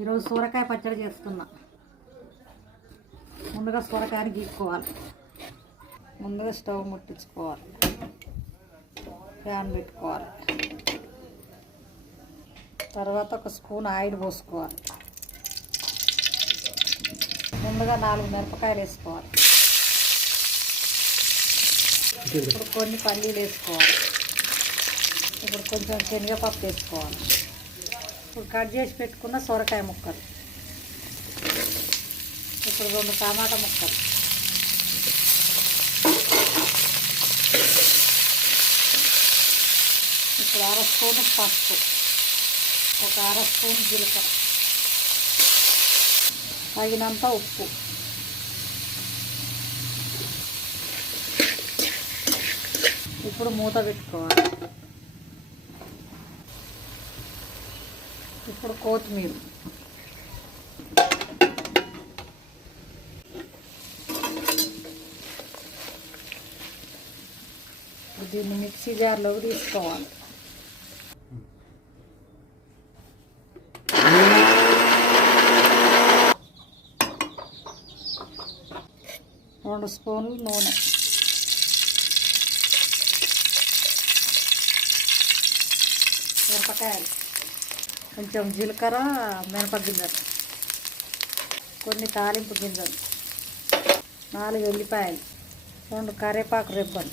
ఈరోజు సొరకాయ పచ్చడి చేస్తున్నా. ముందుగా సొరకాయని గీక్కోవాలి. ముందుగా స్టవ్ ముట్టించుకోవాలి, ప్యాన్ పెట్టుకోవాలి. తర్వాత ఒక స్పూన్ ఆయిల్ పోసుకోవాలి. ముందుగా 4 మిరపకాయలు వేసుకోవాలి. ఇప్పుడు కొన్ని పల్లీలు వేసుకోవాలి. ఇప్పుడు కొంచెం శనగపప్పు వేసుకోవాలి. ఇప్పుడు కట్ చేసి పెట్టుకున్న సొరకాయ ముక్కలు, ఇప్పుడు 2 టమాటా ముక్కలు, ఇప్పుడు 1/2 స్పూన్ పసుపు, ఒక 1/2 స్పూన్ జీలకర్ర, తగినంత ఉప్పు. ఇప్పుడు మూత పెట్టుకోవాలి. ఇప్పుడు కొత్తిమీర, దీన్ని మిక్సీ జార్లోకి తీసుకోవాలి. రెండు స్పూన్లు నూనె, మిరపకాయలు, కొంచెం జీలకర్ర, మిరప గింజలు, కొన్ని తాలింపు గింజలు, 4 వెల్లిపాయలు, 2 కరివేపాకు రెబ్బలు,